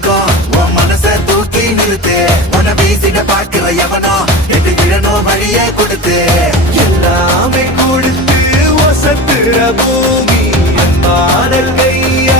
அதிகம் உன் மனச தூக்கி நிறுத்து உன வீசிட பாக்குற எவனோ எது விழனோ வழிய கொடுத்து எல்லாமே கொடுத்து வசத்துற பூமி என் பாடல் கையா